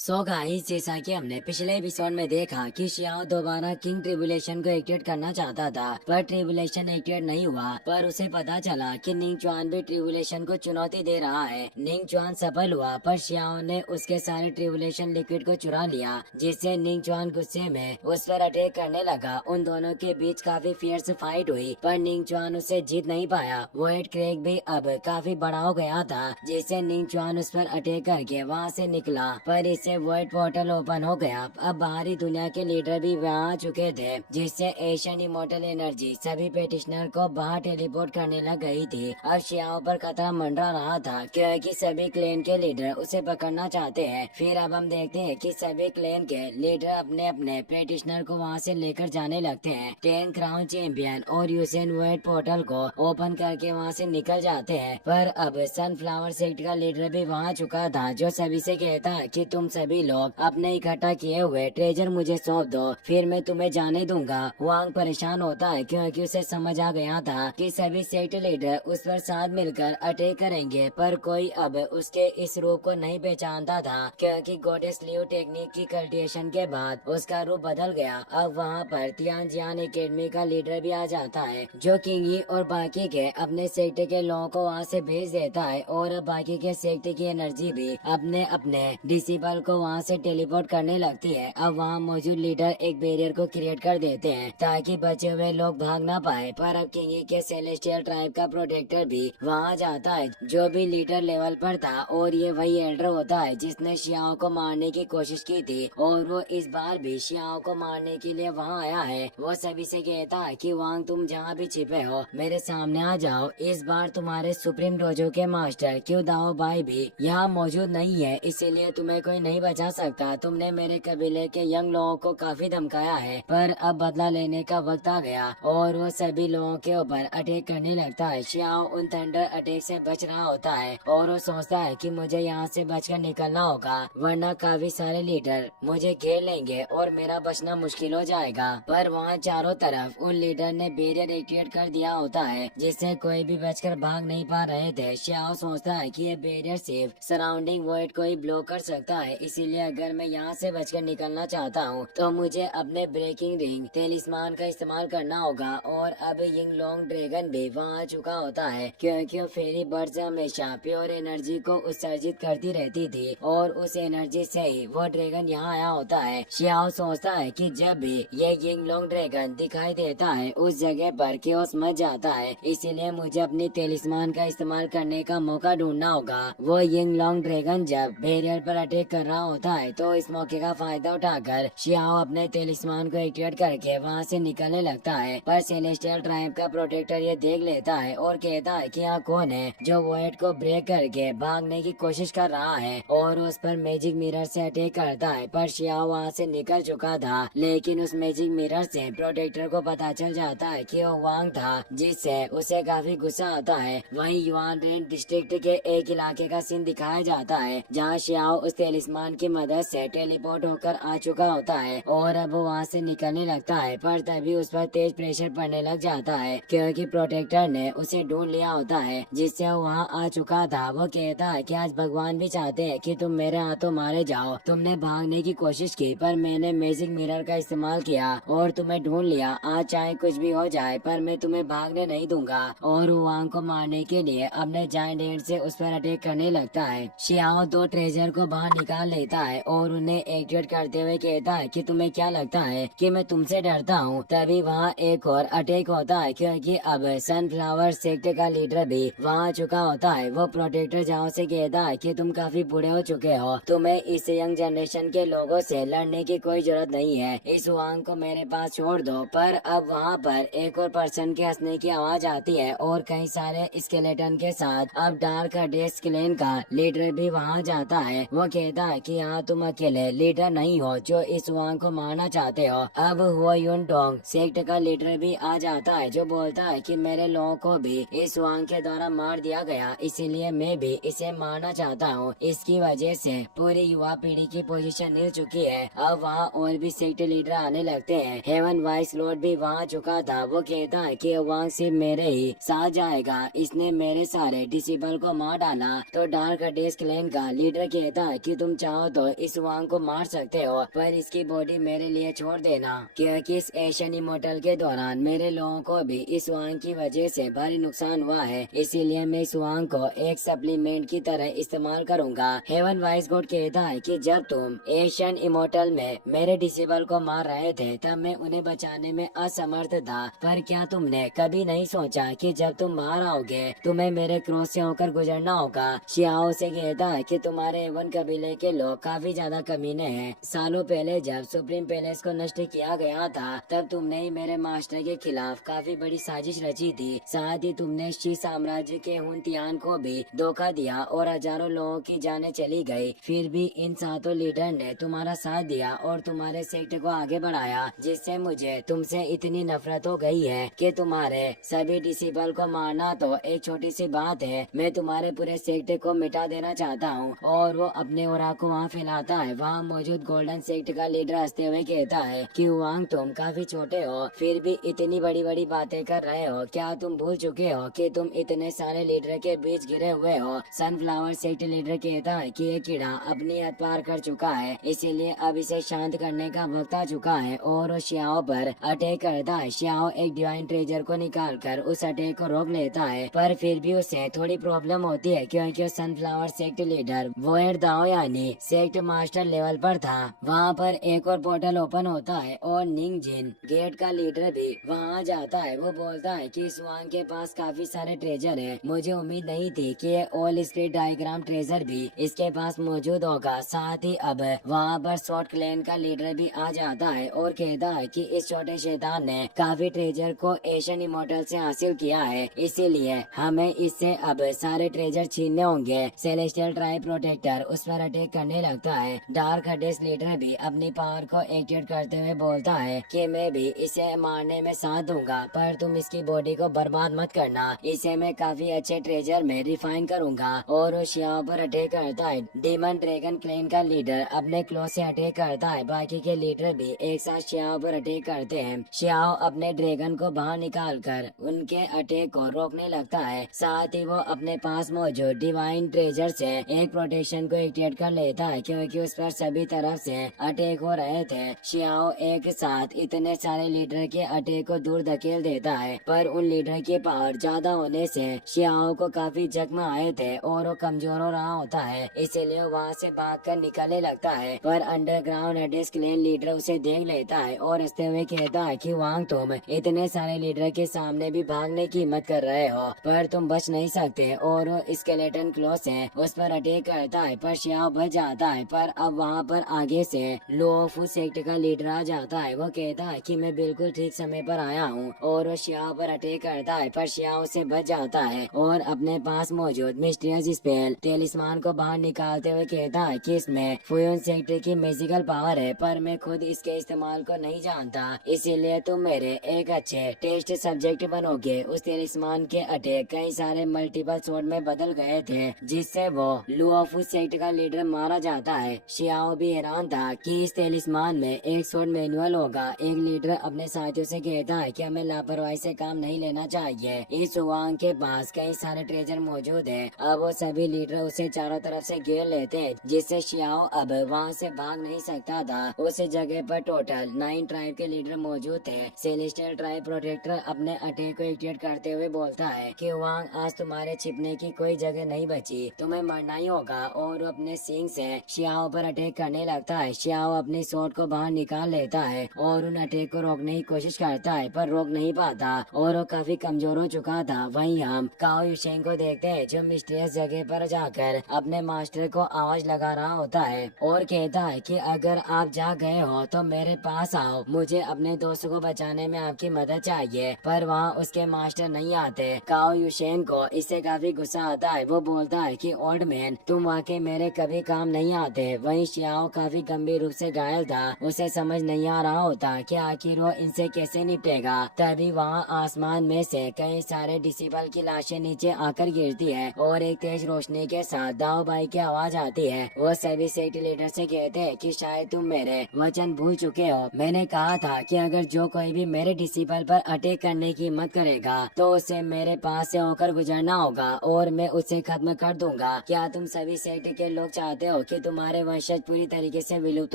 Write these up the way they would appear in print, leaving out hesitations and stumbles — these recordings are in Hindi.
सो गाइस, जैसा कि हमने पिछले एपिसोड में देखा कि शियाओ दोबारा किंग ट्रिबुलेशन को एक्टिवेट करना चाहता था, पर ट्रिबुलेशन एक्टिवेट नहीं हुआ। पर उसे पता चला कि निंग चुआन भी ट्रिबुलेशन को चुनौती दे रहा है। निंग चुआन सफल हुआ, पर शियाओ ने उसके सारे ट्रिबुलेशन लिक्विड को चुरा लिया, जिससे निंग चुआन गुस्से में उस पर अटैक करने लगा। उन दोनों के बीच काफी फियर्स फाइट हुई, पर निंग चुआन उससे जीत नहीं पाया। वोइड क्रेग भी अब काफी बड़ा हो गया था, जिससे निंग चुआन उस पर अटैक करके वहाँ से निकला, पर इससे वर्ल्ड पोर्टल ओपन हो गया। अब बाहरी दुनिया के लीडर भी वहाँ आ चुके थे, जिससे एशियन इमोर्टल एनर्जी सभी पेटिशनर को बाहर टेलीपोर्ट करने लग गई थी। अब शियाओ पर खतरा मंडरा रहा था, क्योंकि सभी क्लेन के लीडर उसे पकड़ना चाहते हैं। फिर अब हम देखते हैं कि सभी क्लेन के लीडर अपने अपने पेटिशनर को वहाँ से लेकर जाने लगते हैं। 10 क्राउन चैंपियन और यूसेन वर्ल्ड पोर्टल को ओपन करके वहाँ से निकल जाते हैं। पर अब सनफ्लावर सेक्ट का लीडर भी वहाँ चुका था, जो सभी से कहता है कि तुम सभी लोग अपने इकट्ठा किए हुए ट्रेजर मुझे सौंप दो, फिर मैं तुम्हें जाने दूंगा। वांग परेशान होता है, क्योंकि उसे समझ आ गया था कि सभी सेक्ट लीडर उस पर साथ मिलकर अटैक करेंगे। पर कोई अब उसके इस रूप को नहीं पहचानता था, क्योंकि गॉडेस लियो टेक्निक की कल्टिवेशन के बाद उसका रूप बदल गया। अब वहाँ पर तियानजियान एकेडमी का लीडर भी आ जाता है, जो किंगी और बाकी के अपने सेक्ट के लोगों को वहाँ से भेज देता है, और बाकी के सेक्ट की एनर्जी भी अपने अपने डिसिबल को वहाँ से टेलीपोर्ट करने लगती है। अब वहाँ मौजूद लीडर एक बैरियर को क्रिएट कर देते हैं, ताकि बचे हुए लोग भाग ना पाए। पर अब किंगी के सेलेस्टियल ट्राइब का प्रोटेक्टर भी वहाँ जाता है, जो भी लीडर लेवल पर था, और ये वही एल्डर होता है जिसने शियाओ को मारने की कोशिश की थी, और वो इस बार भी शियाओ को मारने के लिए वहाँ आया है। वो सभी से कहता है कि वांग, तुम जहाँ भी छिपे हो मेरे सामने आ जाओ। इस बार तुम्हारे सुप्रीम डोजो के मास्टर क्यू दाओ बाई भी यहाँ मौजूद नहीं है, इसीलिए तुम्हें कोई नहीं बचा सकता। तुमने मेरे कबीले के यंग लोगों को काफी धमकाया है, पर अब बदला लेने का वक्त आ गया। और वो सभी लोगों के ऊपर अटैक करने लगता है। शियाओ उन थंडर अटैक से बच रहा होता है, और वो सोचता है कि मुझे यहाँ से बचकर निकलना होगा, वरना काफी सारे लीडर मुझे घेर लेंगे और मेरा बचना मुश्किल हो जाएगा। पर वहाँ चारों तरफ उन लीडर ने बैरियर एक्टिवेट कर दिया होता है, जिससे कोई भी बचकर भाग नहीं पा रहे थे। शियाओ सोचता है कि ये बैरियर सिर्फ सराउंडिंग वर्ल्ड को ही ब्लॉक कर सकता है, इसीलिए अगर मैं यहाँ से बचकर निकलना चाहता हूँ तो मुझे अपने ब्रेकिंग रिंग तेलिस्मान का इस्तेमाल करना होगा। और अब यिंग लॉन्ग ड्रैगन भी वहाँ आ चुका होता है, क्योंकि वो फेरी बर्ड्स हमेशा प्योर एनर्जी को उत्सर्जित करती रहती थी, और उस एनर्जी से ही वो ड्रैगन यहाँ आया होता है। शियाओ सोचता है कि जब भी ये यिंग लॉन्ग ड्रैगन दिखाई देता है उस जगह पर केओस मच जाता है, इसीलिए मुझे अपनी तेलिस्मान का इस्तेमाल करने का मौका ढूंढना होगा। वो यिंग लॉन्ग ड्रैगन जब बैरियर पर अटैक कर रहा होता है, तो इस मौके का फायदा उठाकर शियाओ अपने तेलिस्मान को एक्टिवेट करके वहाँ से निकलने लगता है। पर सेलेस्टियल ट्राइब का प्रोटेक्टर ये देख लेता है और कहता है कि यहाँ कौन है जो वॉइड को ब्रेक करके भागने की कोशिश कर रहा है, और उस पर मैजिक मिरर से अटैक करता है। पर शियाओ वहाँ से निकल चुका था, लेकिन उस मैजिक मिरर से प्रोटेक्टर को पता चल जाता है कि वो वांग था, जिससे उसे काफी गुस्सा आता है। वहीं युआन रेन डिस्ट्रिक्ट के एक इलाके का सीन दिखाया जाता है, जहाँ शियाओ उस तेलिस्मान की मदद से टेलीपोर्ट होकर आ चुका होता है, और अब वो वहाँ से निकलने लगता है। पर तभी उस पर तेज प्रेशर पड़ने लग जाता है, क्योंकि प्रोटेक्टर ने उसे ढूंढ लिया होता है, जिससे वो वहाँ आ चुका था। वो कहता है कि आज भगवान भी चाहते हैं कि तुम मेरे हाथों मारे जाओ। तुमने भागने की कोशिश की, पर मैंने मैजिक मिरर का इस्तेमाल किया और तुम्हें ढूंढ लिया। आज चाहे कुछ भी हो जाए, पर मैं तुम्हें भागने नहीं दूंगा। और वांग को मारने के लिए अपने जायंट हैंड से उस पर अटैक करने लगता है। शियाओ दो ट्रेजर को बाहर निकाल लेता है और उन्हें एक्टिवेट करते हुए कहता है कि तुम्हें क्या लगता है कि मैं तुमसे डरता हूँ। तभी वहाँ एक और अटैक होता है, क्योंकि अब सनफ्लावर सेक्ट का लीडर भी वहाँ आ चुका होता है। वो प्रोटेक्टर जाओ से कहता है कि तुम काफी बूढ़े हो चुके हो, तुम्हें इस यंग जनरेशन के लोगों से लड़ने की कोई जरूरत नहीं है, इस वांग को मेरे पास छोड़ दो। पर अब वहाँ पर एक और पर्सन के हंसने की आवाज आती है, और कई सारे स्केलेटन के साथ अब डार्क डेस्क क्लैन का लीडर भी वहाँ जाता है। वो कहता है कि हाँ, तुम अकेले लीडर नहीं हो जो इस वांग को मारना चाहते हो। अब हुआ यून डोंग सेक्ट का लीडर भी आ जाता है, जो बोलता है कि मेरे लोगों को भी इस वांग के द्वारा मार दिया गया, इसीलिए मैं भी इसे मारना चाहता हूँ। इसकी वजह से पूरी युवा पीढ़ी की पोजीशन हिल चुकी है। अब वहाँ और भी सेक्ट लीडर आने लगते हैं। हेवन वाइस लॉर्ड भी वहाँ चुका था। वो कहता है कि वांग सिर्फ मेरे ही साथ जाएगा, इसने मेरे सारे डिसिबल को मार डाला। तो डार्क डेस्क क्लैन का लीडर कहता है कि तुम चाहो तो इस वांग को मार सकते हो, पर इसकी बॉडी मेरे लिए छोड़ देना, क्योंकि इस एशियन इमोर्टल के दौरान मेरे लोगों को भी इस वांग की वजह से भारी नुकसान हुआ है, इसीलिए मैं इस वांग को एक सप्लीमेंट की तरह इस्तेमाल करूंगा। हेवन वाइस गॉड कहता है कि जब तुम एशियन इमोर्टल में मेरे डिसेबल को मार रहे थे तब मैं उन्हें बचाने में असमर्थ था, पर क्या तुमने कभी नहीं सोचा कि जब तुम बाहर आओगे तुम्हें मेरे क्रॉस से होकर गुजरना होगा। शियाओ से कहता है कि तुम्हारे एवन कबीले के लोग काफी ज्यादा कमीने हैं। सालों पहले जब सुप्रीम पैलेस को नष्ट किया गया था तब तुमने ही मेरे मास्टर के खिलाफ काफी बड़ी साजिश रची थी। साथ ही तुमने शी साम्राज्य के हुनतियान को भी धोखा दिया और हजारों लोगों की जानें चली गई। फिर भी इन सातों लीडर ने तुम्हारा साथ दिया और तुम्हारे सेक्ट को आगे बढ़ाया, जिससे मुझे तुमसे इतनी नफरत हो गई है कि तुम्हारे सभी डिसिबल को मारना तो एक छोटी सी बात है, मैं तुम्हारे पूरे सेक्ट को मिटा देना चाहता हूँ। और वो अपने ओरा को वहाँ फैलाता है। वहाँ मौजूद गोल्डन सेक्ट का लीडर हंसते हुए कहता है कि वांग तुम काफी छोटे हो फिर भी इतनी बड़ी बड़ी बातें कर रहे हो, क्या तुम भूल चुके हो कि तुम इतने सारे लीडर के बीच गिरे हुए हो। सनफ्लावर सेक्ट लीडर कहता है कि ये कीड़ा अपनी हद पार कर चुका है, इसीलिए अब इसे शांत करने का वक्त आ चुका है और वो शियाओ पर अटैक करता है। शियाओ एक डिवाइन ट्रेजर को निकालकर उस अटैक को रोक लेता है, पर फिर भी उसे थोड़ी प्रॉब्लम होती है क्योंकि सनफ्लावर सेक्ट लीडर वोएड दाओ यानी सेक्ट मास्टर लेवल पर था। वहाँ पर एक और पोर्टल ओपन होता है और निंग जिन गेट का लीडर भी वहाँ जाता है। वो बोलता है कि इस वांग के पास काफी सारे ट्रेजर है, मुझे उम्मीद नहीं थी कि ऑल स्क्रीट डायग्राम ट्रेजर भी इसके पास मौजूद होगा। साथ ही अब वहाँ पर शॉर्ट क्लैन का लीडर भी आ जाता है और कहता है कि इस छोटे शैतान ने काफी ट्रेजर को एशियन इमोर्टल से हासिल किया है, इसीलिए हमें इससे अब सारे ट्रेजर छीनने होंगे। सेलेस्टियल ट्राइब प्रोटेक्टर उस पर अटैक करने लगता है। डार्क हडेस लीडर भी अपनी पावर को एक्टिवेट करते हुए बोलता है कि मैं भी इसे मारने में साथ दूंगा, पर तुम इसकी बॉडी को बर्बाद मत करना, इसे मैं काफी अच्छे ट्रेजर में रिफाइन करूंगा। और वो शियाओ पर अटैक करता है। डीमन ड्रैगन क्लेन का लीडर अपने क्लो से अटैक करता है। बाकी के लीडर भी एक साथ शियाओ पर अटैक करते हैं। शियाओ अपने ड्रैगन को बाहर निकालकर उनके अटैक को रोकने लगता है। साथ ही वो अपने पास मौजूद डिवाइन ट्रेजर से एक प्रोटेक्शन को एक्टिवेट कर लेता है क्योंकि उस पर सभी तरफ से अटैक हो रहे थे। शियाओ एक साथ इतने सारे लीडर के अटैक को दूर धकेल देता है, पर उन लीडर की पावर ज्यादा होने से शियाओ को काफी जख्म आए थे और वो कमजोर हो रहा होता है, इसीलिए वहाँ से भागकर निकलने लगता है। पर अंडरग्राउंड एडिस क्लेन लीडर उसे देख लेता है और हंसते हुए कहता है कि वांग तुम इतने सारे लीडर के सामने भी भागने की हिम्मत कर रहे हो, पर तुम बच नहीं सकते। और वो स्केलेटन क्लॉ से उस पर अटैक करता है, पर शियाओ बच जाता है। पर अब वहाँ पर आगे से लोफू सेक्ट का लीडर आ जाता है। वो कहता है कि मैं बिल्कुल ठीक समय पर आया हूँ और वो शियाओ पर अटैक करता है, पर शियाओ से बच जाता है और अपने पास मौजूद मिस्टीरियस स्पेल टेलिस्मान को बाहर निकालते हुए कहता है कि इसमें फुयोन सेक्ट की मैजिकल पावर है, पर मैं खुद इसके इस्तेमाल को नहीं जानता, इसीलिए तुम मेरे एक अच्छे टेस्ट सब्जेक्ट बनोगे। उस टेलिस्मान के अटैक कई सारे मल्टीपल शॉट में बदल गए थे, जिससे वो लुओफू सेक्ट का लीडर मारा जाता है। शियाओ भी हैरान था कि इस टेलिस्मान में एक शॉट मैनुअल होगा। एक लीडर अपने साथियों से कहता है कि हमें लापरवाही से काम नहीं लेना चाहिए, इस वांग के पास कई सारे ट्रेजर मौजूद है। अब वो सभी लीडर उसे चारों तरफ से घेर लेते हैं, जिससे शियाओ अब वहाँ से भाग नहीं सकता था। उस जगह पर टोटल 9 ट्राइब के लीडर मौजूद थे। सेलेस्टियल ट्राइब प्रोटेक्टर अपने अटैक को एक्टिवेट करते हुए बोलता है कि वांग आज तुम्हारे छिपने की कोई जगह नहीं बची, तुम्हें मरना ही होगा। और अपने सींग से शियाओ पर अटैक करने लगता है। शियाओ अपनी शॉट को बाहर निकाल लेता है और उन अटैक को रोकने की कोशिश करता है, पर रोक नहीं पाता और वो काफी कमजोर हो चुका था। वहीं हम काओ युशेंग को देखते हैं जो मिस्टीरियस जगह पर जाकर अपने मास्टर को आवाज लगा रहा होता है और कहता है कि अगर आप जा गए हो तो मेरे पास आओ, मुझे अपने दोस्त को बचाने में आपकी मदद चाहिए। पर वहाँ उसके मास्टर नहीं आते। काओ युशेंग को इससे काफी गुस्सा आता है। वो बोलता है कि ओल्ड मैन तुम वाकई मेरे कभी काम नहीं आते। वहीं शियाओ काफी गंभीर रूप से घायल था, उसे समझ नहीं आ रहा होता कि आखिर वो इनसे कैसे निपटेगा। तभी वहाँ आसमान में से कई सारे डिसिबल की लाशें नीचे आकर गिरती है और एक तेज रोशनी के साथ दाओ भाई की आवाज आती है। वो सभी सेक्ट लीडर से कहते हैं कि शायद तुम मेरे वचन भूल चुके हो। मैंने कहा था कि अगर जो कोई भी मेरे डिसिबल पर अटैक करने की हिम्मत करेगा तो उसे मेरे पास से होकर गुजरना होगा और मैं उसे खत्म कर दूंगा। क्या तुम सभी सेक्ट के लोग चाहते हो कि तुम्हारे वंशज पूरी तरीके से विलुप्त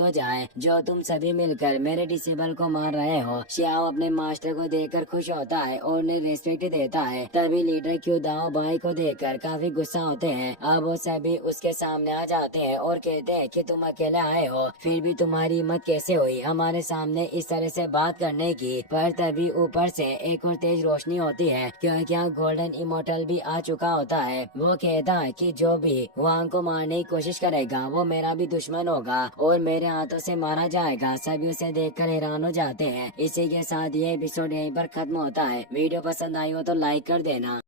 हो जाए, जो तुम सभी मिलकर मेरे डिसेबल को मार रहे हो। शियाओ अपने मास्टर को देखकर खुश होता है और उन्हें रेस्पेक्ट देता है। तभी लीडर क्यू दाओ भाई को देखकर काफी गुस्सा होते हैं। अब वो सभी उसके सामने आ जाते हैं और कहते हैं कि तुम अकेले आए हो, फिर भी तुम्हारी हिम्मत कैसे हुई हमारे सामने इस तरह से बात करने की। पर तभी ऊपर से एक और तेज रोशनी होती है, क्योंकि यहाँ गोल्डन इमोर्टल भी आ चुका होता है। वो कहता है कि जो भी हुआंग को मारने की कोशिश करेगा वो मेरा भी दुश्मन होगा और मेरे हाथों से मारा जाएगा। सभी उसे देखकर हैरान हो जाते हैं। इसी के साथ ये एपिसोड यहीं पर खत्म होता है। वीडियो पसंद आई हो तो लाइक कर देना।